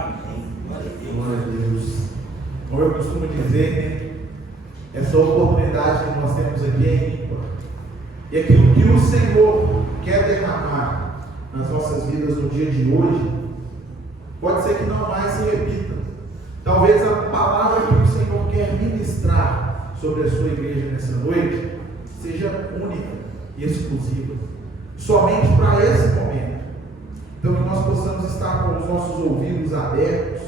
Amém. Glória a Deus. Como eu costumo dizer, né, essa oportunidade que nós temos aqui é ímpar. E aquilo que o Senhor quer derramar nas nossas vidas no dia de hoje, pode ser que não mais se repita. Talvez a palavra que o Senhor quer ministrar sobre a sua igreja nessa noite seja única e exclusiva, somente para esse momento. Então que nós possamos estar com os nossos ouvidos abertos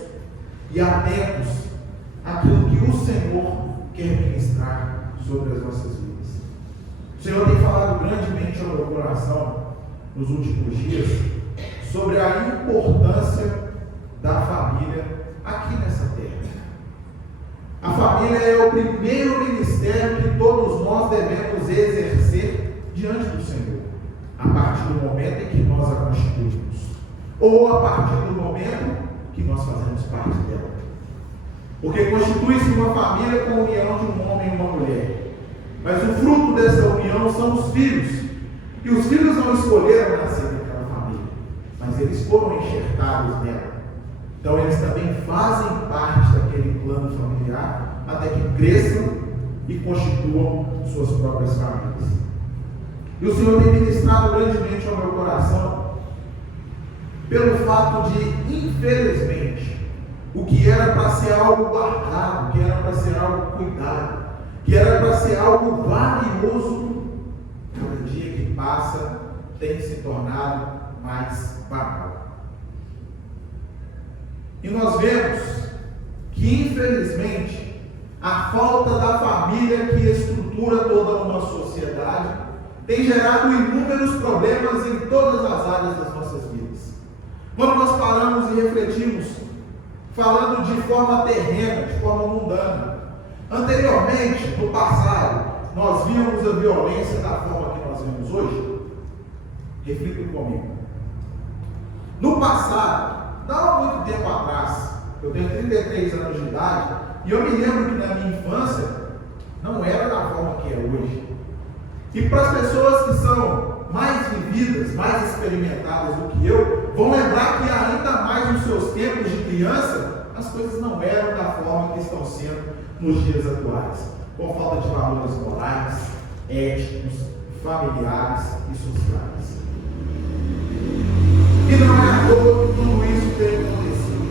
e atentos àquilo que o Senhor quer ministrar sobre as nossas vidas. O Senhor tem falado grandemente ao meu coração nos últimos dias sobre a importância da família aqui nessa terra. A família é o primeiro ministério que todos nós devemos exercer diante do Senhor, a partir do momento em que nós a constituímos, ou a partir do momento que nós fazemos parte dela. Porque constitui-se uma família com a união de um homem e uma mulher, mas o fruto dessa união são os filhos, e os filhos não escolheram nascer naquela família, mas eles foram enxertados nela. Então eles também fazem parte daquele plano familiar até que cresçam e constituam suas próprias famílias. E o Senhor tem ministrado grandemente ao meu coração pelo fato de, infelizmente, o que era para ser algo guardado, que era para ser algo cuidado, que era para ser algo valioso, cada dia que passa tem se tornado mais banal. E nós vemos que, infelizmente, a falta da família que estrutura toda uma sociedade tem gerado inúmeros problemas em todas as áreas das nossas vidas. Quando nós paramos e refletimos, falando de forma terrena, de forma mundana, anteriormente, no passado, nós víamos a violência da forma que nós vemos hoje? Reflitam comigo. No passado, não há muito tempo atrás, eu tenho 33 anos de idade, e eu me lembro que na minha infância não era da forma que é hoje. E para as pessoas que são mais vividas, mais experimentadas do que eu, vão lembrar que ainda mais nos seus tempos de criança, as coisas não eram da forma que estão sendo nos dias atuais, com falta de valores morais, éticos, familiares e sociais. E não é à toa que tudo isso tem acontecido.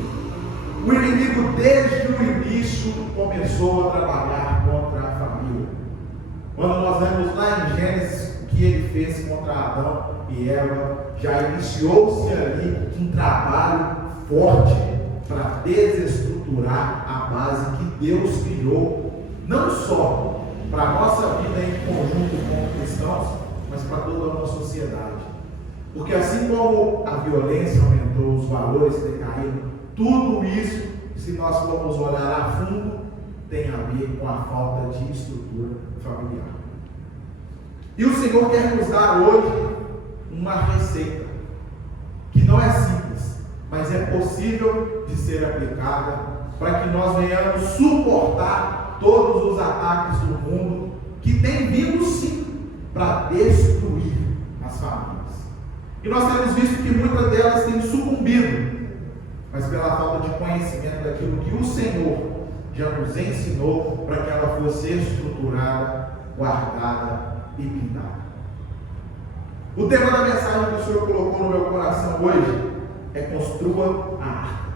O inimigo, desde o início, começou a trabalhar contra a família. Quando nós vemos lá em Gênesis o que ele fez contra Adão e Eva, já iniciou-se ali um trabalho forte para desestruturar a base que Deus criou, não só para a nossa vida em conjunto como cristãos, mas para toda a nossa sociedade. Porque assim como a violência aumentou, os valores decaíram, tudo isso, se nós formos olhar a fundo, tem a ver com a falta de estrutura familiar. E o Senhor quer nos dar hoje uma receita, que não é simples, mas é possível de ser aplicada, para que nós venhamos suportar todos os ataques do mundo, que tem vindo sim, para destruir as famílias. E nós temos visto que muitas delas têm sucumbido, mas pela falta de conhecimento daquilo que o Senhor já nos ensinou para que ela fosse estruturada, guardada e blindada. O tema da mensagem que o Senhor colocou no meu coração hoje é construa a arca.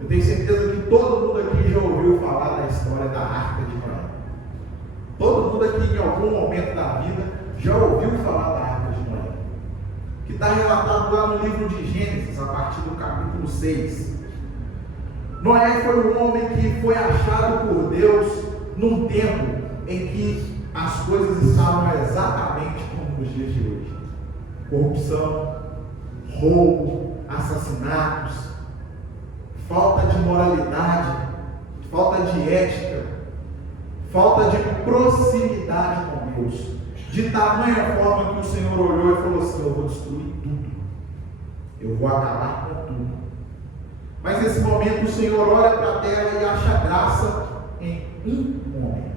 Eu tenho certeza que todo mundo aqui já ouviu falar da história da Arca de Noé. Todo mundo aqui em algum momento da vida já ouviu falar da Arca de Noé, que está relatado lá no livro de Gênesis, a partir do capítulo 6. Noé foi um homem que foi achado por Deus num tempo em que as coisas estavam exatamente como nos dias de hoje. Corrupção, roubo, assassinatos, falta de moralidade, falta de ética, falta de proximidade com Deus. De tamanha forma que o Senhor olhou e falou assim: eu vou destruir tudo, eu vou acabar com tudo. Mas nesse momento o Senhor olha para a terra e acha graça em um homem.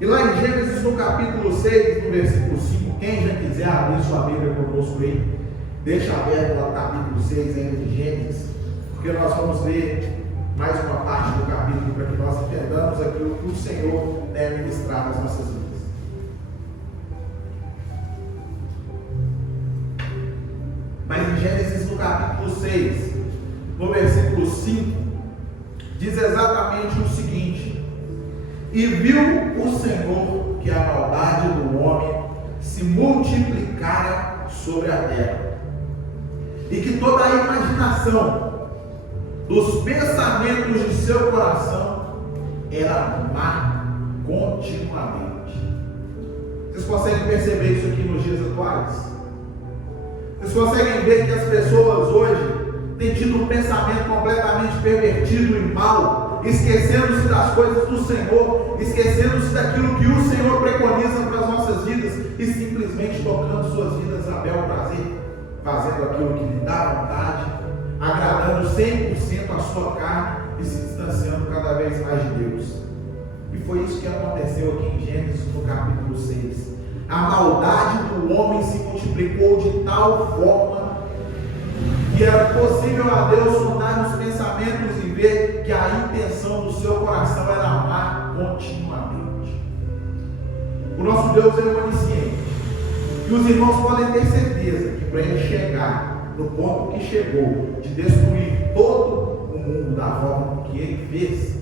E lá em Gênesis, no capítulo 6, no versículo 5, quem já quiser abrir sua Bíblia conosco aí, Deixa aberto lá o capítulo 6 ainda de Gênesis, porque nós vamos ler mais uma parte do capítulo para que nós entendamos aquilo que o Senhor deve ministrar nas nossas vidas. Mas em Gênesis, no capítulo 6, no versículo 5, diz exatamente o seguinte: e viu o Senhor que a maldade do homem se multiplicara sobre a terra, e que toda a imaginação dos pensamentos de seu coração era má continuamente. Vocês conseguem perceber isso aqui nos dias atuais? Vocês conseguem ver que as pessoas hoje têm tido um pensamento completamente pervertido e mau, esquecendo-se das coisas do Senhor, esquecendo-se daquilo que o Senhor preconiza para as nossas vidas e simplesmente tocando suas vidas a bel prazer, fazendo aquilo que lhe dá vontade, agradando 100% a sua carne e se distanciando cada vez mais de Deus. E foi isso que aconteceu aqui em Gênesis, no capítulo 6. A maldade do homem se multiplicou de tal forma que era possível a Deus sondar os pensamentos e ver que a intenção do seu coração era amar continuamente. O nosso Deus é onisciente, e os irmãos podem ter certeza que para ele chegar no ponto que chegou, de destruir todo o mundo da forma que ele fez,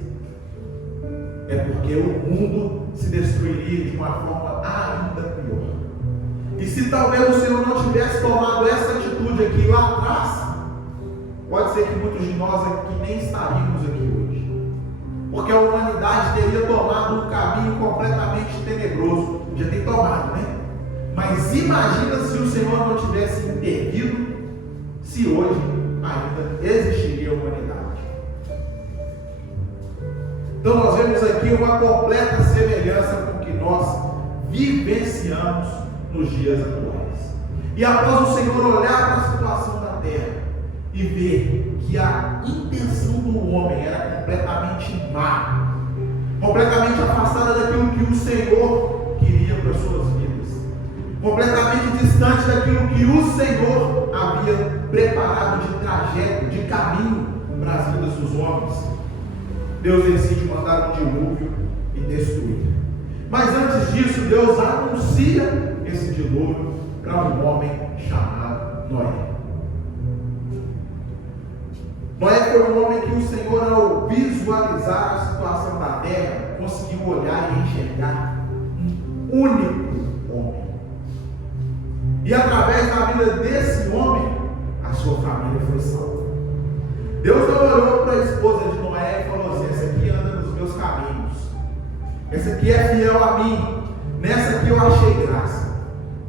é porque o mundo se destruiria de uma forma ainda pior. E se talvez o Senhor não tivesse tomado essa atitude aqui lá atrás, pode ser que muitos de nós aqui nem estaríamos aqui hoje, porque a humanidade teria tomado um caminho completamente tenebroso. Já tem tomado, né? Mas imagina se o Senhor não tivesse intervido, se hoje ainda existiria a humanidade. Então nós vemos aqui uma completa semelhança com o que nós vivenciamos nos dias atuais. E após o Senhor olhar para a situação da terra e ver que a intenção do homem era completamente má, completamente afastada daquilo que o Senhor queria para as suas vidas, completamente distante daquilo que o Senhor havia preparado de trajeto, de caminho para as vidas dos homens, Deus decide mandar um dilúvio e destruir. Mas antes disso, Deus anuncia esse dilúvio para um homem chamado Noé. Noé foi um homem que o Senhor, ao visualizar a situação da terra, conseguiu olhar e enxergar um único homem. E através da vida desse homem, a sua família foi salva. Deus não olhou para a esposa de Noé e falou assim: essa aqui anda nos meus caminhos, essa aqui é fiel a mim, nessa aqui eu achei graça.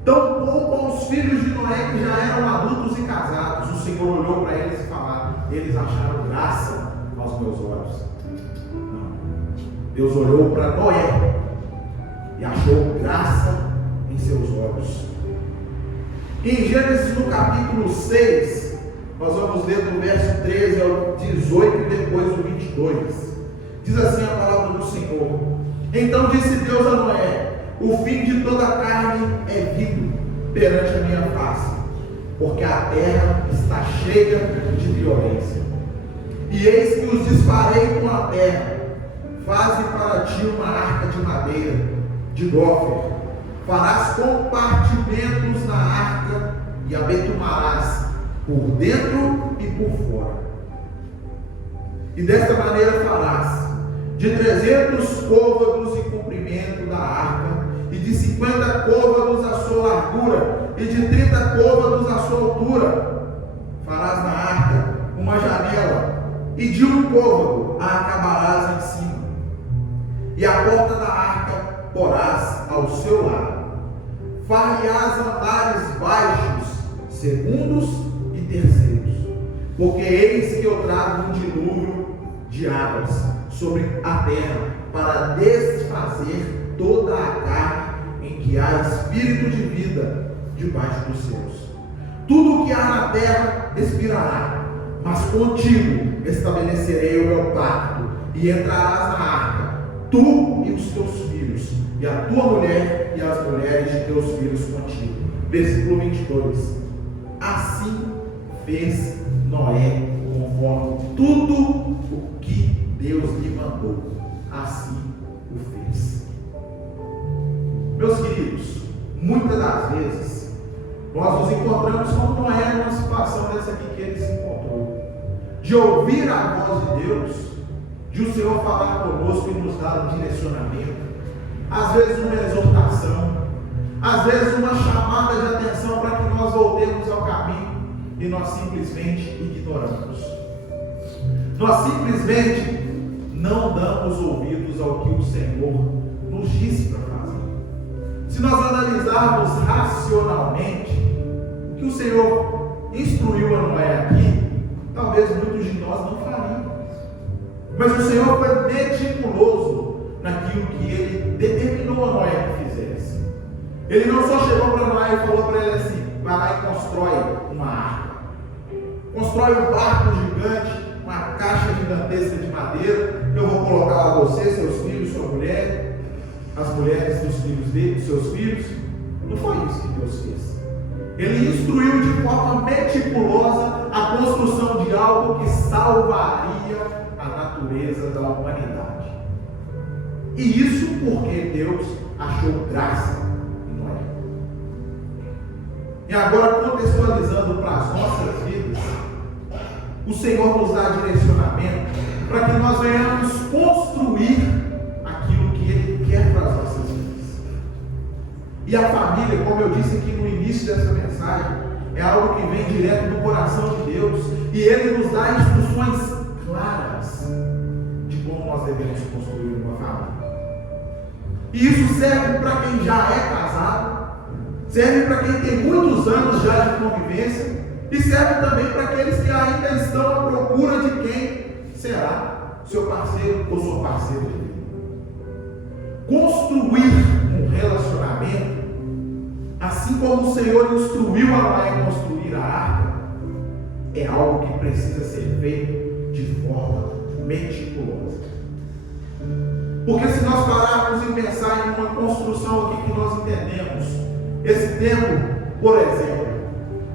Tampouco aos filhos de Noé que já eram adultos e casados, o Senhor olhou para eles e falou: eles acharam graça aos meus olhos. Não. Deus olhou para Noé e achou graça em seus olhos. Em Gênesis, no capítulo 6, nós vamos ler do verso 13 ao 18 e depois o 22. Diz assim a palavra do Senhor: então disse Deus a Noé: o fim de toda a carne é vindo perante a minha face, porque a terra está cheia de violência. E eis que os disparei com a terra. Faze para ti uma arca de madeira, de gofer. Farás compartimentos na arca e a betumarás por dentro e por fora. E desta maneira farás de 300 côvados em comprimento da arca, e de 50 côvados a sua largura, e de 30 côvados a sua altura. Farás na arca uma janela, e de um côvado a acabarás em cima. E a porta da arca porás ao seu lado. Far-lhe-ás andares baixos, segundos e terceiros, porque eis que eu trago um dilúvio de águas sobre a terra, para desfazer toda a carne em que há espírito de vida debaixo dos céus. Tudo o que há na terra expirará, mas contigo estabelecerei o meu pacto, e entrarás na arca, tu e os teus filhos, e a tua mulher e as mulheres de teus filhos contigo. Versículo 22. assim fez Noé, conforme tudo o que Deus lhe mandou, assim o fez. Meus queridos, muitas das vezes nós nos encontramos como Noé numa situação dessa aqui que ele se encontrou, de ouvir a voz de Deus, de o Senhor falar conosco e nos dar um direcionamento, às vezes uma exortação, às vezes uma chamada de atenção para que nós voltemos ao caminho, e nós simplesmente ignoramos. Nós simplesmente não damos ouvidos ao que o Senhor nos disse para fazer. Se nós analisarmos racionalmente o que o Senhor instruiu a Noé aqui, talvez muitos de nós não faríamos. Mas o Senhor foi meticuloso naquilo que Ele determinou a Noé que fizesse. Ele não só chegou para Noé e falou para ele assim: vai lá e constrói uma arca. Constrói um barco gigante, uma caixa gigantesca de madeira, que eu vou colocar lá você, seus filhos, sua mulher, as mulheres dos filhos dele, seus filhos. Não foi isso que Deus fez. Ele instruiu de forma meticulosa a construção de algo que salvaria a natureza da humanidade. E isso porque Deus achou graça em Noé. E agora, contextualizando para as nossas vidas, o Senhor nos dá direcionamento para que nós venhamos construir aquilo que Ele quer para as nossas vidas. E a família, como eu disse aqui no início dessa mensagem, é algo que vem direto do coração de Deus, e Ele nos dá instruções claras de como nós devemos construir uma família. E isso serve para quem já é casado, serve para quem tem muitos anos já de convivência, e serve também para aqueles que ainda estão à procura de quem será seu parceiro ou sua parceira de vida. Construir um relacionamento, assim como o Senhor instruiu a Noé construir a arca, é algo que precisa ser feito de forma meticulosa. Porque se nós pararmos e pensar em uma construção aqui que nós entendemos, esse templo, por exemplo,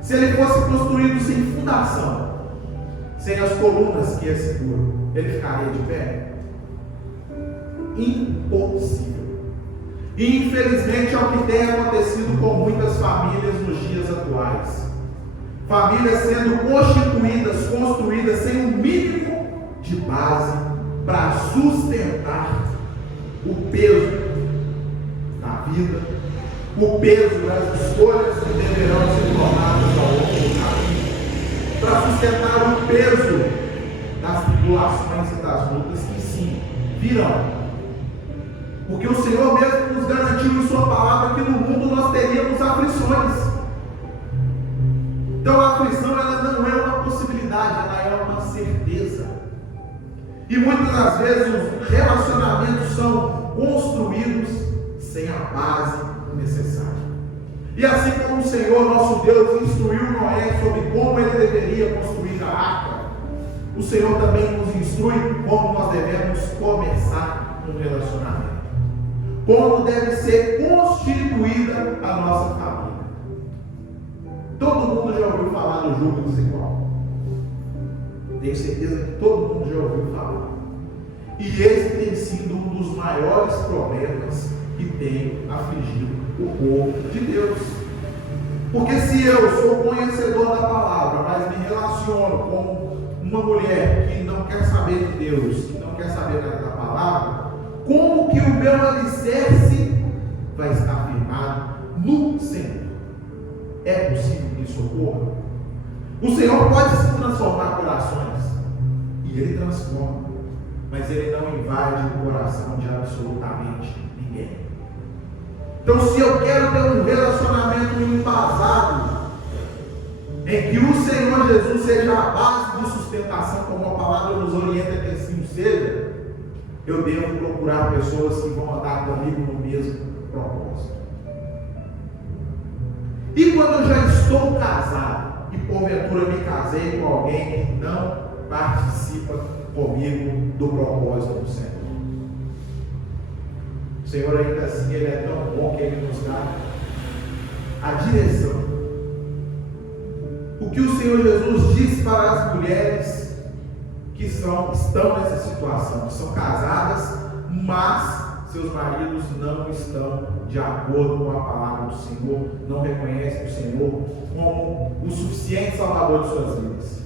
se ele fosse construído sem fundação, sem as colunas que é seguro, ele ficaria de pé? Impossível. E infelizmente é o que tem acontecido com muitas famílias nos dias atuais. Famílias sendo constituídas, construídas sem um mínimo de base para sustentar o peso da vida, o peso das escolhas que deverão ser tomadas ao longo do caminho, para sustentar o peso das tribulações e das lutas que sim virão. Porque o Senhor mesmo nos garantiu em sua palavra que no mundo nós teríamos aflições. Então a aflição ela não é uma possibilidade, ela é uma certeza. E muitas das vezes os relacionamentos são construídos sem a base necessária. E assim como o Senhor nosso Deus instruiu Noé sobre como ele deveria construir a arca, o Senhor também nos instrui como nós devemos começar um relacionamento, como deve ser constituída a nossa família. Todo mundo já ouviu falar do jugo desigual. Tenho certeza que todo mundo já ouviu falar. E esse tem sido um dos maiores problemas que tem afligido o povo de Deus. Porque se eu sou conhecedor da palavra, mas me relaciono com uma mulher que não quer saber de Deus, que não quer saber nada da palavra, como que o meu alicerce vai estar firmado no Senhor? É possível que isso ocorra? O Senhor pode se transformar corações, e Ele transforma, mas Ele não invade o coração de absolutamente ninguém. Então, se eu quero ter um relacionamento embasado, em que o Senhor Jesus seja a base de sustentação, como a palavra nos orienta que assim seja, eu devo procurar pessoas que vão andar comigo no mesmo propósito. E quando eu já estou casado, e porventura me casei com alguém que não participa comigo do propósito do Senhor, o Senhor ainda assim, Ele é tão bom que Ele nos dá a direção o que o Senhor Jesus disse para as mulheres que estão nessa situação, que são casadas, mas seus maridos não estão de acordo com a palavra do Senhor, não reconhecem o Senhor como o suficiente Salvador de suas vidas.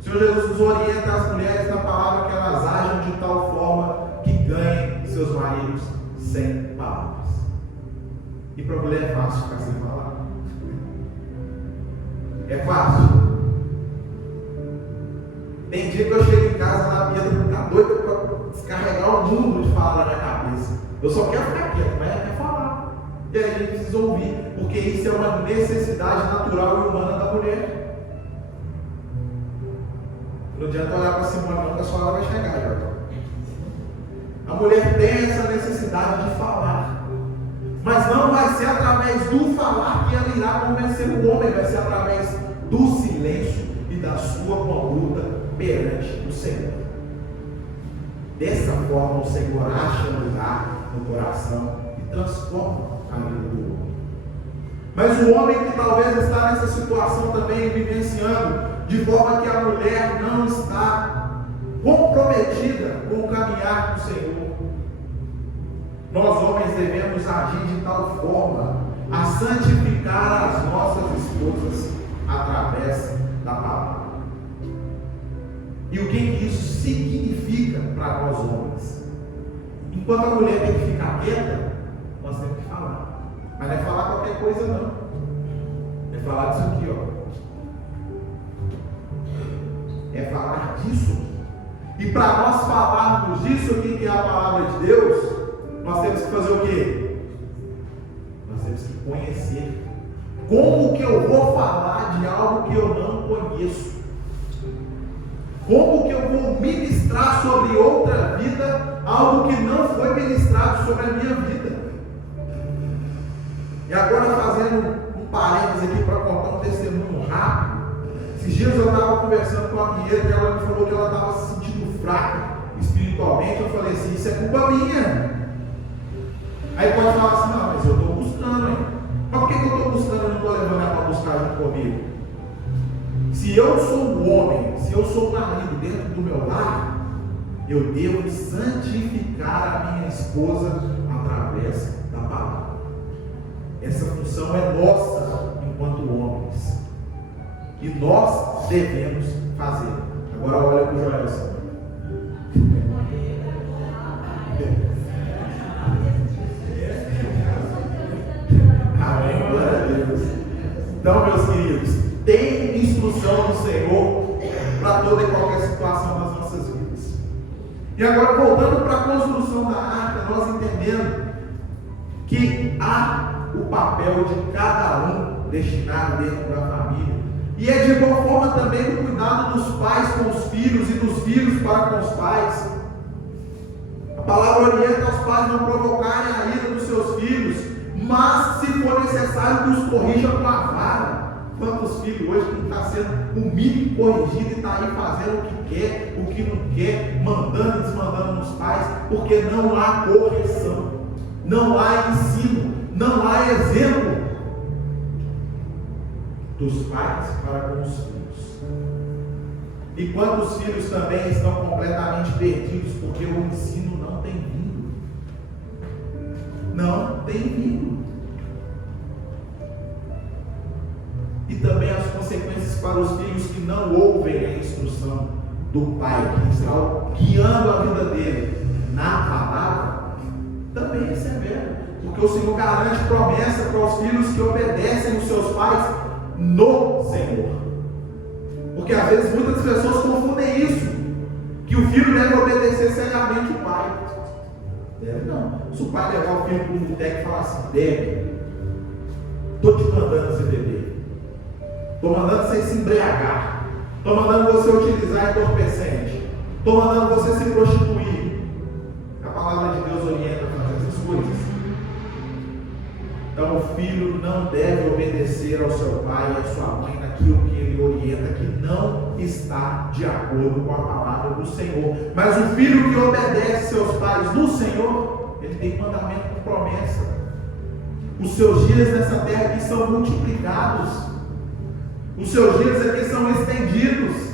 O Senhor Jesus nos orienta as mulheres na palavra que elas ajam de tal forma que ganhem seus maridos sem palavras. E para a mulher é fácil ficar sem falar? É fácil. Tem dia que eu chego em casa, na mesa, tá doido para descarregar o mundo de falar na minha cabeça. Eu só quero ficar quieto, mas ela quer falar. E aí a gente precisa ouvir, porque isso é uma necessidade natural e humana da mulher. Não adianta olhar para Simone, não, que a sua hora vai chegar. Já. A mulher tem essa necessidade de falar, mas não vai ser através do falar que ela irá convencer o homem, vai ser através do silêncio e da sua conduta perante o Senhor. Dessa forma, o Senhor acha lugar no coração e transforma a vida do homem. Mas o homem que talvez está nessa situação também, vivenciando, de forma que a mulher não está comprometida com o caminhar do Senhor. Nós homens devemos agir de tal forma a santificar as nossas esposas através da palavra. E o que isso significa para nós homens? Enquanto a mulher tem que ficar quieta, nós temos que falar. Mas não é falar qualquer coisa não. É falar disso aqui, ó. É falar disso. E para nós falarmos disso aqui, que é a palavra de Deus, nós temos que fazer o quê? Nós temos que conhecer. Como que eu vou falar de algo que eu não conheço? Como que eu vou ministrar sobre outra vida algo que não foi ministrado sobre a minha vida? E agora, fazendo um parênteses aqui para contar um testemunho rápido. Esses dias eu estava conversando com a Mieta e ela me falou que ela estava se sentindo fraca espiritualmente. Eu falei assim: isso é culpa minha. Aí pode falar assim: não, mas eu estou buscando, hein? Mas por que eu estou buscando e não estou levando ela para buscar junto comigo? Se eu sou um homem, se eu sou um marido dentro do meu lar, eu devo santificar a minha esposa através da palavra. Essa função é nossa enquanto homens. E nós devemos fazer. Agora olha para o Joelson. Amém, glória a Deus. Então, meus queridos, tem instrução do Senhor para toda e qualquer situação das nossas vidas. E agora, voltando para a construção da arca, nós entendendo que há o papel de cada um destinado dentro da família. E é de igual forma também o cuidado dos pais com os filhos e dos filhos para com os pais. A palavra orienta aos pais não provocarem a ira dos seus filhos, mas, se for necessário, que os corrija com a vara. Quantos filhos hoje que não está sendo o mínimo corrigido e está aí fazendo o que quer, o que não quer, mandando e desmandando nos pais, porque não há correção, não há ensino, não há exemplo dos pais para com os filhos. E quantos filhos também estão completamente perdidos porque o ensino não tem vindo. Não tem vindo. E também as consequências para os filhos que não ouvem a instrução do pai, que está guiando a vida dele na palavra, também é severo. Porque o Senhor garante promessa para os filhos que obedecem os seus pais no Senhor. Porque às vezes muitas pessoas confundem isso, que o filho deve obedecer cegamente o pai. Deve não. Se o pai levar o filho para um boteco e falar assim: deve, estou te mandando você beber, estou mandando você se embriagar, estou mandando você utilizar entorpecente, estou mandando você se prostituir. A palavra de Deus orienta a fazer essas coisas. Então o filho não deve obedecer ao seu pai e à sua mãe naquilo que ele orienta, que não está de acordo com a palavra do Senhor. Mas o filho que obedece seus pais no Senhor, ele tem mandamento com promessa. Os seus dias nessa terra aqui são multiplicados. Os seus dias aqui são estendidos.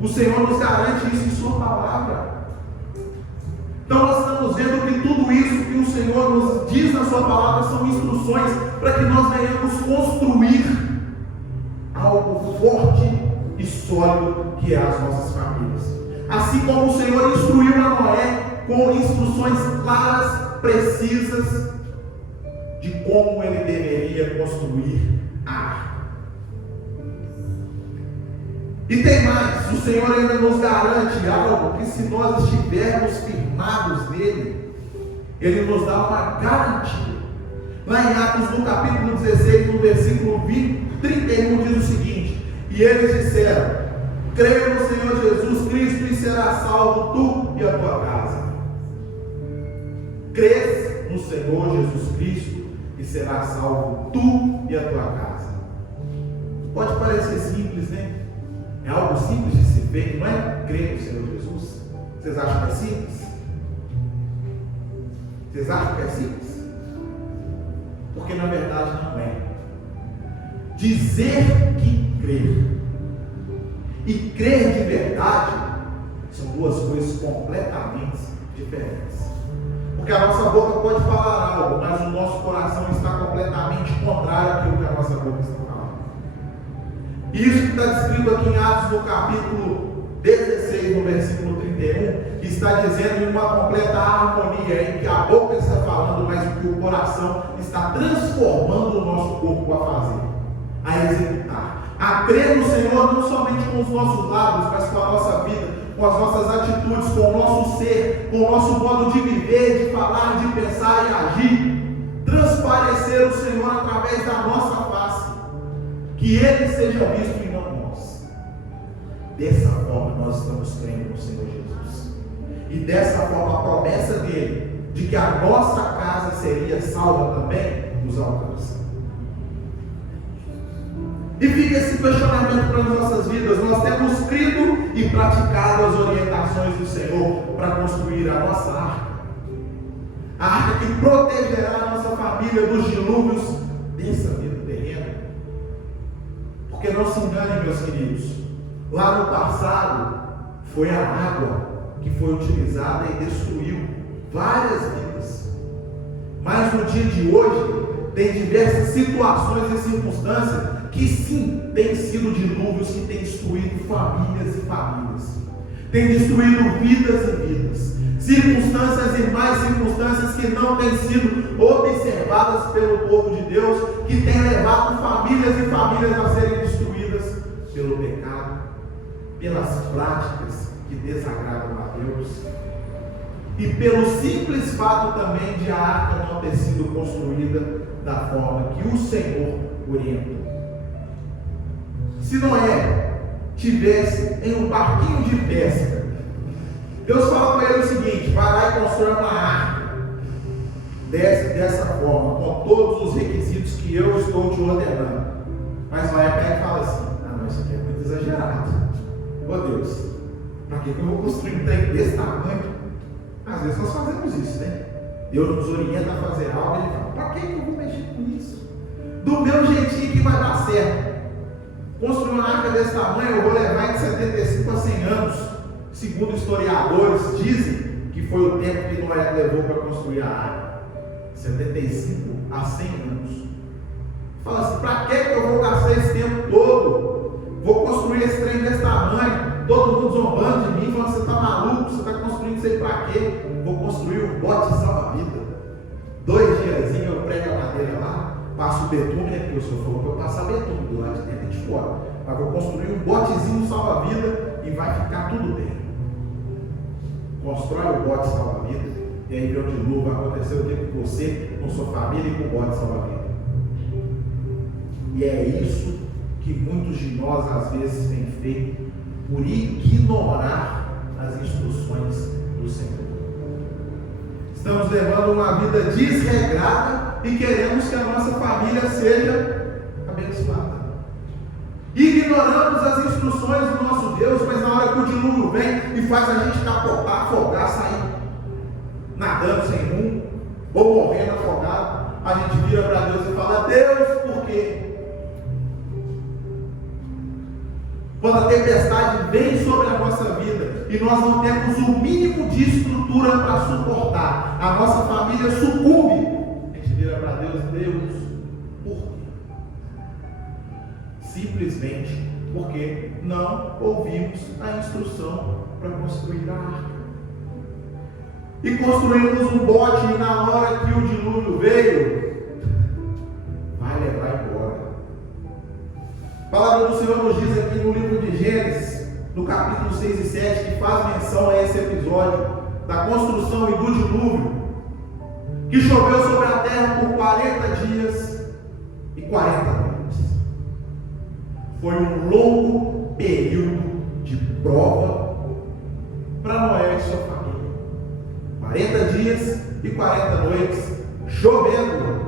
O Senhor nos garante isso em sua palavra. Então nós estamos vendo que tudo isso que o Senhor nos diz na sua palavra são instruções para que nós venhamos construir algo forte e sólido que é as nossas famílias. Assim como o Senhor instruiu a Noé com instruções claras, precisas, de como ele deveria construir a arca. E tem mais, o Senhor ainda nos garante algo que, se nós estivermos firmados nele, ele nos dá uma garantia. Lá em Atos, no capítulo 16, no versículo 31, diz o seguinte: e eles disseram: creia no Senhor Jesus Cristo e serás salvo tu e a tua casa. Crês no Senhor Jesus Cristo e serás salvo tu e a tua casa. Pode parecer simples, né? É algo simples de se ver, não é? Crer no Senhor Jesus. Vocês acham que é simples? Vocês acham que é simples? Porque na verdade não é. Dizer que crer e crer de verdade são duas coisas completamente diferentes. Porque a nossa boca pode falar algo, mas o nosso coração está completamente contrário àquilo que a nossa boca está falando. Isso que está descrito aqui em Atos, no capítulo 16, no versículo 31, que está dizendo em uma completa harmonia, em que a boca está falando, mas que o coração está transformando o nosso corpo a fazer, a executar, a crer no Senhor, não somente com os nossos lábios, mas com a nossa vida, com as nossas atitudes, com o nosso ser, com o nosso modo de viver, de falar, de pensar e agir, transparecer o Senhor através da nossa face, que Ele seja visto e não nós. Dessa forma nós estamos crendo no Senhor Jesus, e dessa forma a promessa dele, de que a nossa casa seria salva também, nos alcança. E fica esse questionamento para as nossas vidas: nós temos crido e praticado as orientações do Senhor para construir a nossa arca, a arca que protegerá a nossa família dos dilúvios dessa vida terrena. Porque não se enganem, meus queridos, lá no passado foi a água que foi utilizada e destruiu várias vidas, mas no dia de hoje tem diversas situações e circunstâncias que sim, tem sido dilúvios que tem destruído famílias e famílias, tem destruído vidas e vidas, circunstâncias e mais circunstâncias que não têm sido observadas pelo povo de Deus, que tem levado famílias e famílias a serem destruídas pelo pecado, pelas práticas que desagradam a Deus, e pelo simples fato também de a arca não ter sido construída da forma que o Senhor orientou. Se Noé tivesse em um barquinho de pesca, Deus fala para ele o seguinte: vai lá e constrói uma arca dessa forma, com todos os requisitos que eu estou te ordenando. Mas Noé pega e fala assim: ah, não, isso aqui é muito exagerado. Ô Deus, para que eu vou construir um trem desse tamanho? Às vezes nós fazemos isso, né? Deus nos orienta a fazer algo e ele fala: para que eu vou mexer com isso? Do meu jeitinho que vai dar certo. Construir uma arca desse tamanho, eu vou levar de 75 a 100 anos. Segundo historiadores, dizem que foi o tempo que Noé levou para construir a arca. 75 a 100 anos. Fala assim: para que eu vou gastar esse tempo todo? Vou construir esse trem desse tamanho. Todo mundo zombando de mim, falando: você está maluco? Você está construindo isso aí para quê? Vou construir um bote salva-vida. 2 diazinhos eu prego a madeira lá, passo o betume, né? Porque o senhor falou para eu passar betume do lado de dentro e de fora. Mas vou construir um botezinho salva-vida e vai ficar tudo bem. Constrói o bote salva-vida, e aí vem o dilúvio, vai acontecer o tempo com você, com sua família e com o bote salva-vida. E é isso que muitos de nós às vezes têm feito, por ignorar as instruções do Senhor. Estamos levando uma vida desregrada e queremos que a nossa família seja abençoada. Ignoramos as instruções do nosso Deus, mas na hora que o dilúvio vem e faz a gente capotar, afogar, sair nadando sem rumo, ou morrendo afogado, a gente vira para Deus e fala: Deus, por quê? tempestade vem sobre a nossa vida e nós não temos o mínimo de estrutura para suportar, a nossa família sucumbe, a gente vira para Deus: Deus, por quê? Simplesmente porque não ouvimos a instrução para construir a arca. E construímos um bote, e na hora que o dilúvio veio, vai levar embora. A palavra do Senhor nos diz aqui no livro de Gênesis, no capítulo 6 e 7, que faz menção a esse episódio da construção e do dilúvio, que choveu sobre a terra por 40 dias e 40 noites. Foi um longo período de prova para Noé e sua família. 40 dias e 40 noites chovendo.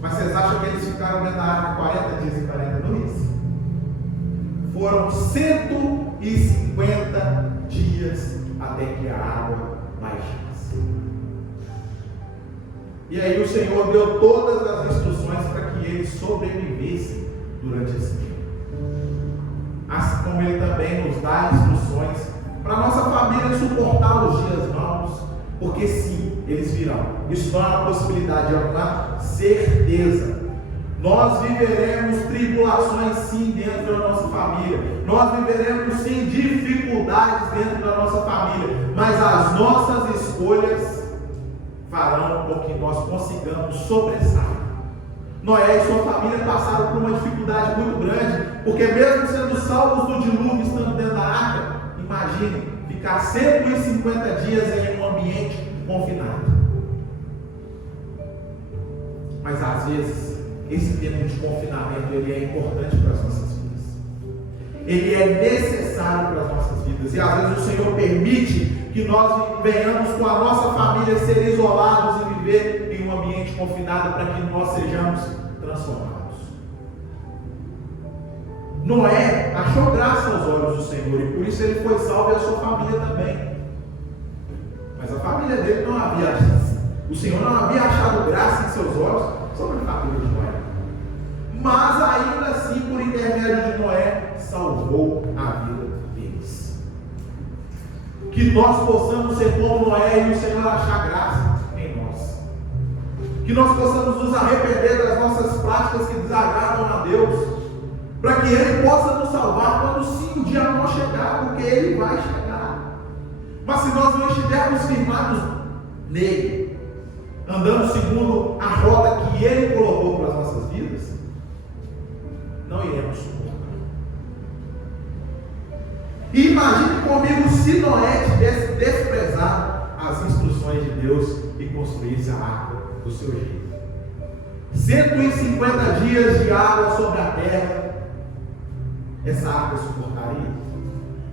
Mas vocês acham que eles ficaram dentro da arca 40 dias e 40 noites? Foram 150 dias até que a água baixasse. E aí o Senhor deu todas as instruções para que eles sobrevivessem durante esse tempo. Assim como Ele também nos dá instruções para a nossa família suportar os dias maus, porque sim, eles virão. Isso não é uma possibilidade, é uma certeza. Nós viveremos tribulações sim dentro da nossa família. Nós viveremos sim dificuldades dentro da nossa família. Mas as nossas escolhas farão com que nós consigamos sobressair. Noé e sua família passaram por uma dificuldade muito grande, porque mesmo sendo salvos do dilúvio, estando dentro da arca, imagine ficar 150 dias em um ambiente confinado. Mas às vezes esse tempo de confinamento ele é importante para as nossas vidas. Ele é necessário para as nossas vidas. E às vezes o Senhor permite que nós venhamos com a nossa família ser isolados e viver em um ambiente confinado para que nós sejamos transformados. Noé achou graça aos olhos do Senhor e por isso ele foi salvo e a sua família também. Mas a família dele não havia, o Senhor não havia achado graça em seus olhos sobre a família de Noé. Mas ainda assim, por intermédio de Noé, salvou a vida deles. Que nós possamos ser como Noé e o Senhor achar graça em nós. Que nós possamos nos arrepender das nossas práticas que desagradam a Deus, para que Ele possa nos salvar quando sim o dia não chegar, porque Ele vai chegar. Mas se nós não estivermos firmados nele, andando segundo a rota que Ele colocou para as nossas vidas, não iremos suportar. E imagine comigo se Noé tivesse desprezado as instruções de Deus e construísse a arca do seu jeito. 150 dias de água sobre a terra, essa arca suportaria?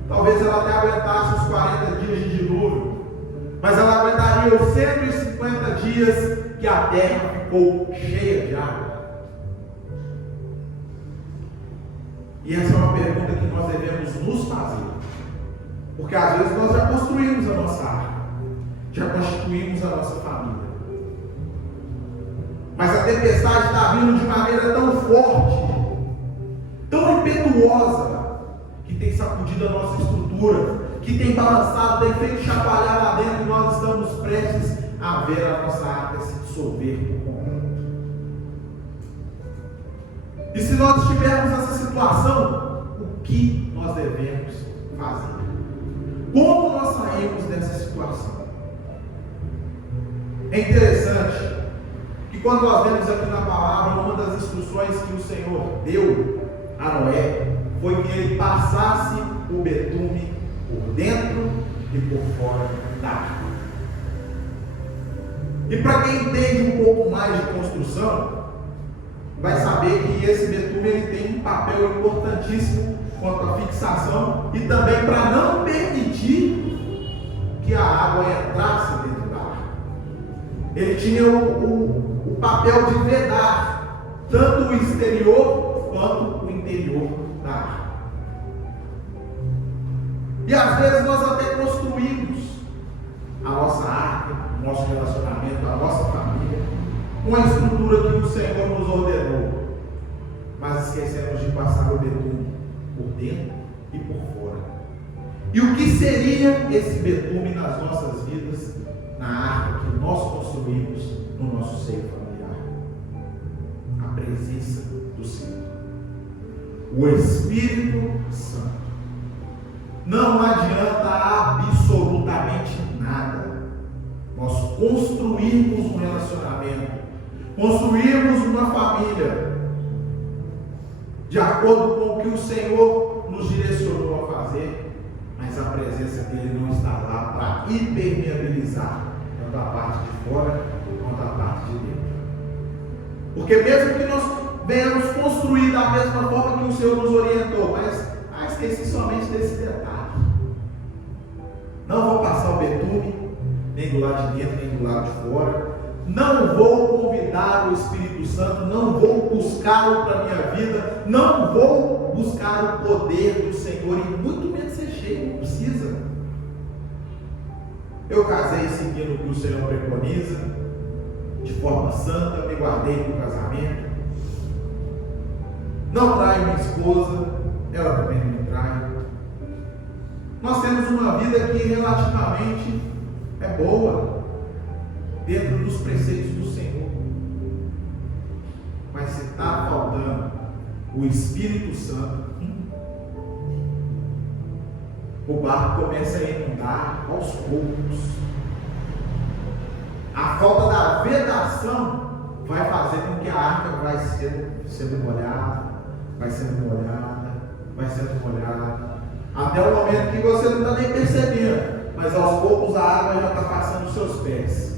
Talvez ela até aguentasse os 40 dias de dilúvio, mas ela aguentaria os 150 dias que a terra ficou cheia de água? E essa é uma pergunta que nós devemos nos fazer, porque às vezes nós já construímos a nossa arca, já constituímos a nossa família, mas a tempestade está vindo de maneira tão forte, tão impetuosa, que tem sacudido a nossa estrutura, que tem balançado, tem feito chacoalhar lá dentro, e nós estamos prestes a ver a nossa arca se dissolver por completo. E se nós tivermos essa situação, o que nós devemos fazer? Como nós saímos dessa situação? É interessante que quando nós vemos aqui na palavra, uma das instruções que o Senhor deu a Noé foi que ele passasse o betume por dentro e por fora da arca. E para quem entende um pouco mais de construção, vai saber que esse betume ele tem um papel importantíssimo quanto à fixação e também para não permitir que a água entrasse dentro da arca. Ele tinha o papel de vedar tanto o exterior quanto o interior da arca. E às vezes nós até construímos a nossa arca, o nosso relacionamento, a nossa família, com a estrutura que o Senhor nos ordenou, mas esquecemos de passar o betume por dentro e por fora. E o que seria esse betume nas nossas vidas, na arca que nós construímos no nosso seio familiar? A presença do Senhor, o Espírito Santo. Não adianta absolutamente nada nós construirmos um relacionamento, construirmos uma família de acordo com o que o Senhor nos direcionou a fazer, mas a presença dele não está lá para impermeabilizar tanto a parte de fora quanto a parte de dentro. Porque mesmo que nós venhamos construir da mesma forma que o Senhor nos orientou, mas esqueci somente desse detalhe. Não vou passar o betume, nem do lado de dentro, nem do lado de fora. Não vou convidar o Espírito Santo, não vou buscá-lo para a minha vida, não vou buscar o poder do Senhor, e muito menos ser cheio, não precisa. Eu casei seguindo o que o Senhor preconiza, de forma santa, me guardei para o casamento. Não traio minha esposa, ela também não me trai. Nós temos uma vida que relativamente é boa, dentro dos preceitos do Senhor. Mas se está faltando o Espírito Santo, o barco começa a inundar aos poucos. A falta da vedação vai fazer com que a arca vai sendo molhada, vai sendo molhada, vai sendo molhada, até o momento que você não está nem percebendo, mas aos poucos a água já está passando os seus pés.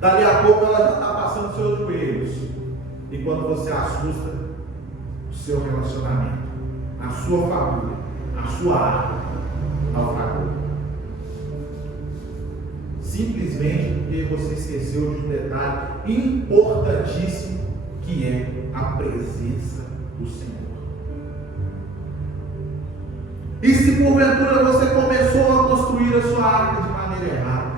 Dali a pouco ela já está passando os seus joelhos. E quando você assusta, o seu relacionamento, a sua família, a sua arca naufragou. Simplesmente porque você esqueceu de um detalhe importantíssimo, que é a presença do Senhor. E se porventura você começou a construir a sua arca de maneira errada,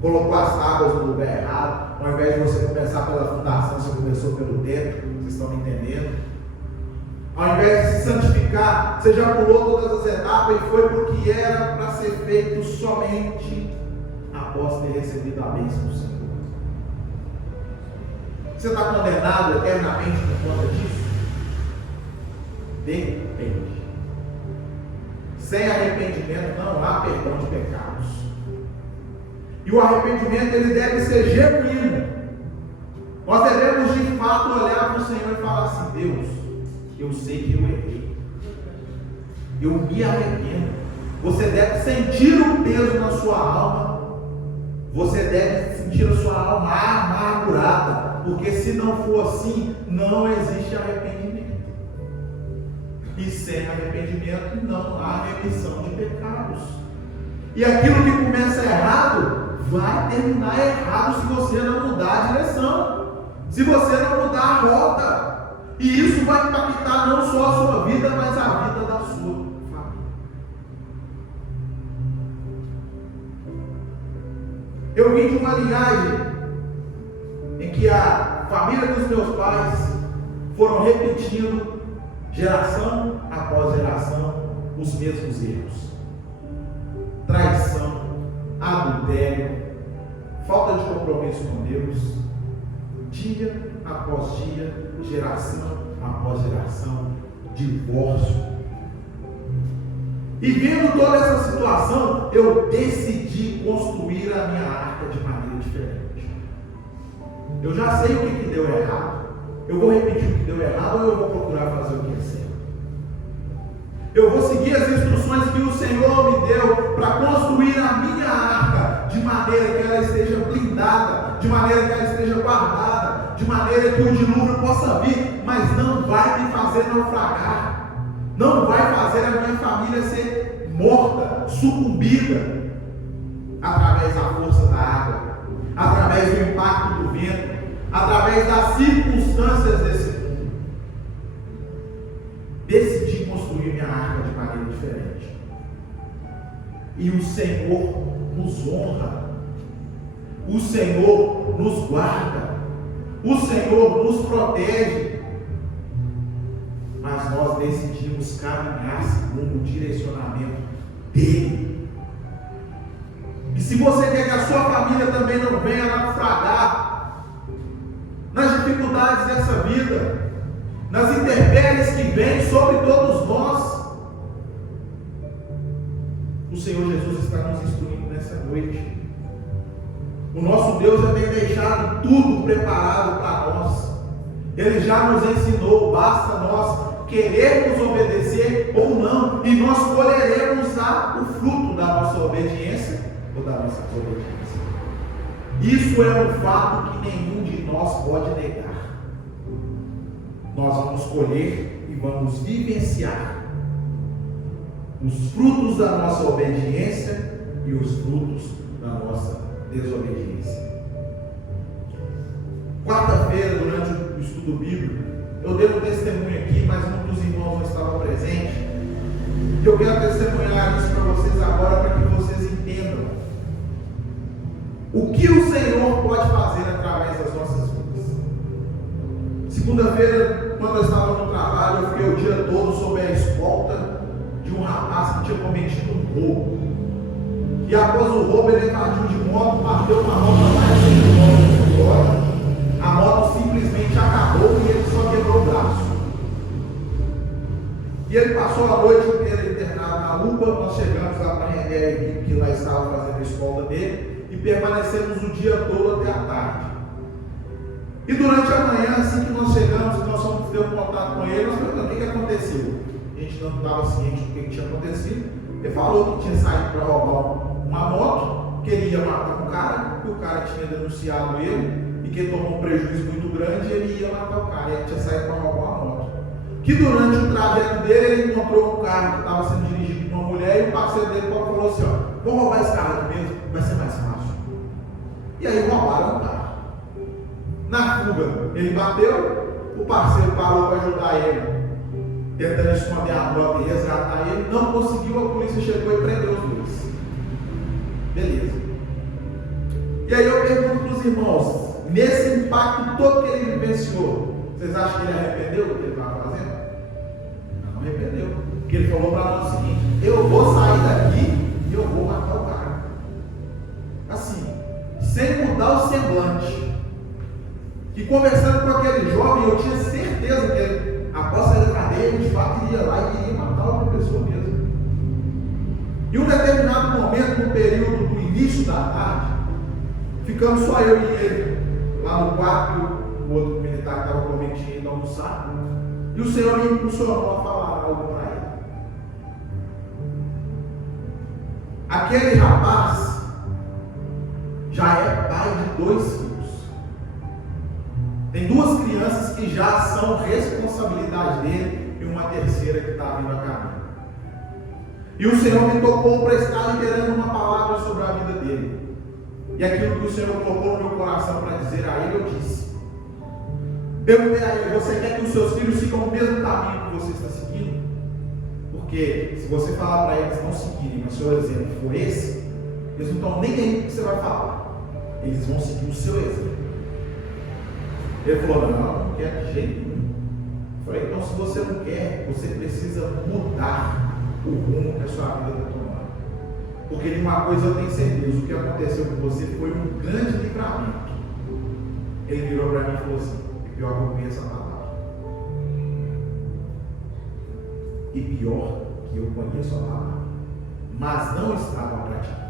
colocou as tábuas no lugar errado, ao invés de você começar pela fundação, você começou pelo teto, vocês estão me entendendo? Ao invés de se santificar, você já pulou todas as etapas e foi porque era para ser feito somente após ter recebido a bênção do Senhor. Você está condenado eternamente por conta disso? Depende. Sem arrependimento não há perdão de pecados. E o arrependimento ele deve ser genuíno. Nós devemos de fato olhar para o Senhor e falar assim: Deus, eu sei que eu errei, eu me arrependo. Você deve sentir o peso na sua alma, você deve sentir a sua alma amargurada, porque se não for assim, não existe arrependimento. E sem arrependimento não há remissão de pecados. E aquilo que começa errado vai terminar errado se você não mudar a direção, se você não mudar a rota. E isso vai impactar não só a sua vida, mas a vida da sua família. Eu vim de uma linhagem em que a família dos meus pais foram repetindo geração após geração os mesmos erros: traição, adultério, falta de compromisso com Deus, dia após dia, geração após geração, divórcio. E vendo toda essa situação, eu decidi construir a minha arca de maneira diferente. Eu já sei o que deu errado. Eu vou repetir o que deu errado ou eu vou procurar fazer o que é certo? Eu vou seguir as instruções que o Senhor me deu para construir a minha arca de maneira que ela esteja blindada, de maneira que ela esteja guardada, de maneira que o dilúvio possa vir, mas não vai me fazer naufragar, não vai fazer a minha família ser morta, sucumbida, através da força da água, através do impacto do vento, através das circunstâncias desse mundo. Decidi construir minha arca de maneira diferente. E o Senhor nos honra, o Senhor nos guarda, o Senhor nos protege, mas nós decidimos caminhar segundo o direcionamento dele. E se você quer que a sua família também não venha naufragar nas dificuldades dessa vida, nas intempéries que vêm sobre todos nós, o Senhor Jesus está nos instruindo nessa noite. O nosso Deus já tem deixado tudo preparado para nós. Ele já nos ensinou, basta nós querermos obedecer ou não, e nós colheremos o fruto da nossa obediência ou da nossa desobediência. Isso é um fato que nenhum de nós pode negar. Nós vamos colher e vamos vivenciar os frutos da nossa obediência e os frutos da nossa desobediência. Quarta-feira, durante o estudo bíblico, eu dei um testemunho aqui, mas um dos irmãos não estava presente. E eu quero testemunhar isso para vocês agora, para que vocês entendam o que o Senhor pode fazer através das nossas vidas. Segunda-feira, quando eu estava no trabalho, eu fiquei o dia todo sob a escolta de um rapaz que tinha cometido um roubo. E após o roubo, ele invadiu de moto, bateu uma moto mais de 100 km por hora. A moto simplesmente acabou e ele só quebrou o braço. E ele passou a noite inteira internado na UPA. Nós chegamos lá para render a equipe que lá estava fazendo a escolta dele e permanecemos o dia todo até a tarde. E durante a manhã, assim que nós chegamos, nós fomos ter um contato com ele, nós perguntamos o que aconteceu. A gente não estava ciente do que tinha acontecido. Ele falou que tinha saído para roubar uma moto, queria matar um cara, que o cara tinha denunciado ele, e que ele tomou um prejuízo muito grande, e ele ia matar o cara, e ele tinha saído para roubar uma moto. Que durante o trajeto dele, ele encontrou um carro que estava sendo dirigido por uma mulher, e o parceiro dele falou assim: ó, vamos roubar esse carro aqui mesmo, vai ser mais fácil. E aí roubaram o carro. Na fuga, ele bateu, o parceiro parou para ajudar ele, tentando esconder a moto e resgatar ele, não conseguiu, a polícia chegou e prendeu os dois. Beleza. E aí eu pergunto para os irmãos, nesse impacto todo que ele vivenciou, vocês acham que ele arrependeu do que ele estava fazendo? Não arrependeu. Porque ele falou para nós o seguinte: eu vou sair daqui e eu vou matar o cara. Assim, sem mudar o semblante. E conversando com aquele jovem, eu tinha certeza que ele, após sair da cadeia, ele de fato iria lá e iria matar outra pessoa mesmo. Em um determinado momento, no período do início da tarde, ficamos só eu e ele lá no quarto, o outro militar que estava prometido indo almoçar, e o Senhor me impulsionou a falar algo para ele. Aquele rapaz já é pai de 2 filhos. Tem 2 crianças que já são responsabilidade dele e uma terceira que está vindo a caminho. E o Senhor me tocou para estar liberando uma palavra sobre a vida dele. E aquilo que o Senhor colocou no meu coração para dizer a ele, eu disse. Perguntei a ele: você quer que os seus filhos sigam o mesmo caminho que você está seguindo? Porque se você falar para eles não seguirem, mas o seu exemplo for esse, eles não estão nem aí o que você vai falar. Eles vão seguir o seu exemplo. Ele falou: não quero de jeito nenhum. Eu falei: então se você não quer, você precisa mudar o rumo que a sua vida está tomando. Porque de uma coisa eu tenho certeza: o que aconteceu com você foi um grande livramento. Ele virou para mim e falou assim: pior que eu conheço a palavra. E pior que eu conheço a palavra, mas não estava praticando.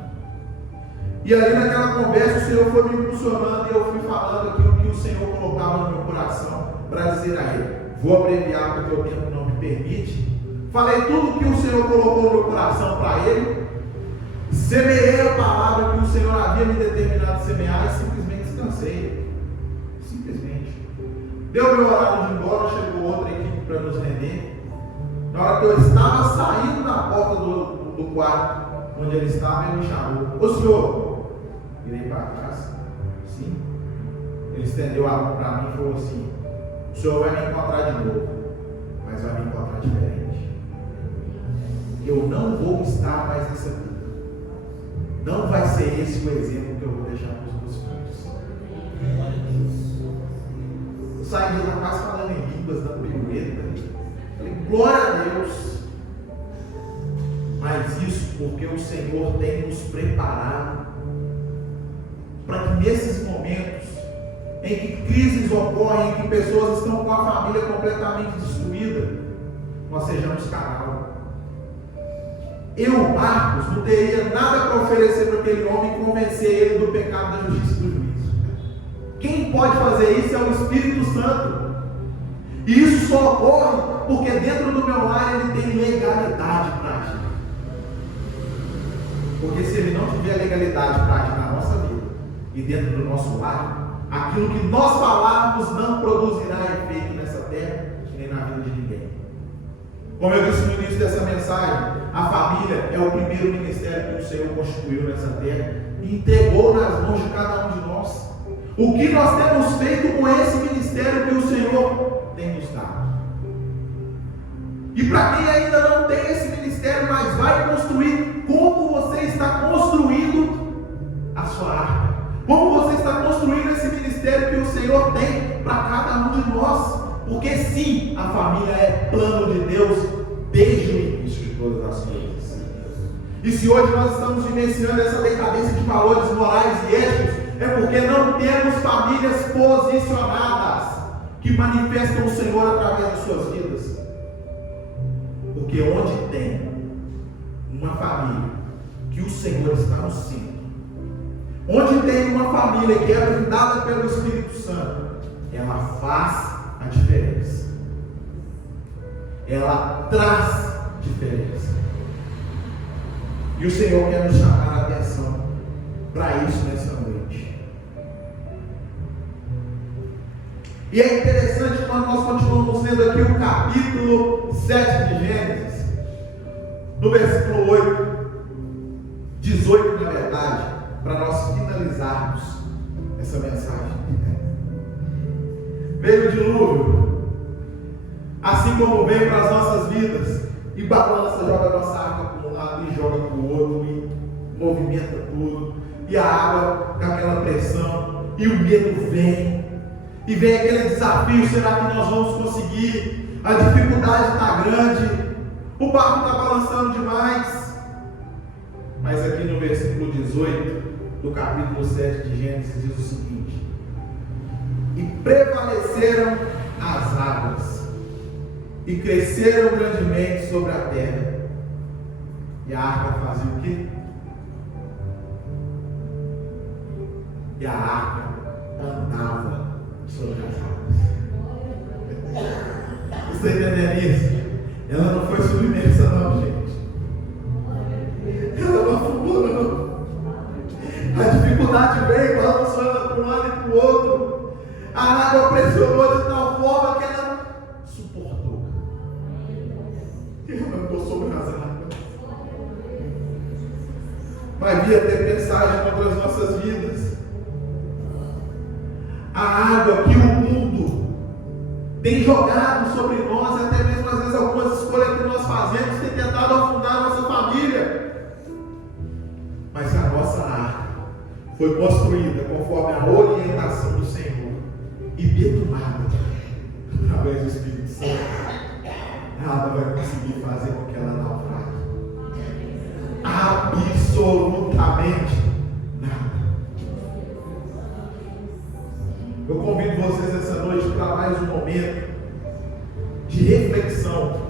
E ali naquela conversa o Senhor foi me impulsionando e eu fui falando aquilo que o Senhor colocava no meu coração para dizer a ele. Vou abreviar porque o tempo não me permite. Falei tudo que o Senhor colocou no meu coração para ele. Semeei a palavra que o Senhor havia me determinado a semear e simplesmente descansei. Simplesmente. Deu meu horário de ir embora, chegou outra equipe para nos render. Na hora que eu estava saindo da porta do quarto onde ele estava, ele me chamou: ô senhor. Virei para trás. Sim. Ele estendeu a mão para mim e falou assim: o senhor vai me encontrar de novo, mas vai me encontrar diferente. Eu não vou estar mais nessa vida. Não vai ser esse o exemplo que eu vou deixar para os meus filhos. Eu saí de lá quase falando em línguas, dando pirueta. Falei, glória a Deus. Mas isso porque o Senhor tem nos preparado para que nesses momentos em que crises ocorrem, em que pessoas estão com a família completamente destruída, nós sejamos canal. Eu, Marcos, não teria nada para oferecer para aquele homem e convencer ele do pecado, da justiça e do juízo. Quem pode fazer isso é o Espírito Santo. E isso só ocorre porque dentro do meu lar ele tem legalidade para agir. Porque se ele não tiver legalidade para agir na nossa vida e dentro do nosso lar, aquilo que nós falarmos não produzirá efeito nessa terra e nem na vida de ninguém. Como eu disse no início dessa mensagem, a família é o primeiro ministério que o Senhor constituiu nessa terra e entregou nas mãos de cada um de nós. O que nós temos feito com esse ministério que o Senhor tem nos dado? E para quem ainda não tem esse ministério, mas vai construir, como você está construindo a sua arca? Como você está construindo esse ministério que o Senhor tem para cada um de nós? Porque sim, a família é plano de Deus desde o início de todas as coisas. E se hoje nós estamos vivenciando essa decadência de valores morais e éticos, é porque não temos famílias posicionadas que manifestam o Senhor através das suas vidas. Porque onde tem uma família que o Senhor está no centro, onde tem uma família que é blindada pelo Espírito Santo, ela faz a diferença. Ela traz diferença. E o Senhor quer nos chamar a atenção para isso nessa noite. E é interessante quando nós continuamos lendo aqui o capítulo 7 de Gênesis, no versículo 8, 18 na verdade, para nós finalizarmos essa mensagem. Veio o dilúvio, assim como veio para as nossas vidas, e balança, joga a nossa arca para um lado e joga para o outro, e movimenta tudo, e a água com aquela pressão, e o medo vem, e vem aquele desafio: será que nós vamos conseguir? A dificuldade está grande, o barco está balançando demais. Mas aqui no versículo 18 do capítulo 7 de Gênesis diz o seguinte: e prevaleceram as águas, e cresceram grandemente sobre a terra. E a arca fazia o quê? E a arca andava sobre as águas. Você entendendo isso? Ela não foi submersa não, gente. Ela não afundou não. A dificuldade veio, balançando para um lado e para o outro. A água pressionou de tal forma que ela suportou. E ela andou sobre as águas. Vai vir a tempestade contra as nossas vidas. A água que o mundo tem jogado sobre nós, até mesmo às vezes algumas escolhas que nós fazemos, tem tentado afundar a nossa família. Mas a nossa arca foi construída conforme a orientação do Senhor e betumada através do Espírito Santo. Nada vai conseguir fazer com que ela naufrague. Absolutamente nada. Eu convido vocês essa noite para mais um momento de reflexão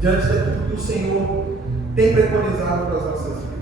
diante daquilo que o Senhor tem preconizado para as nossas vidas.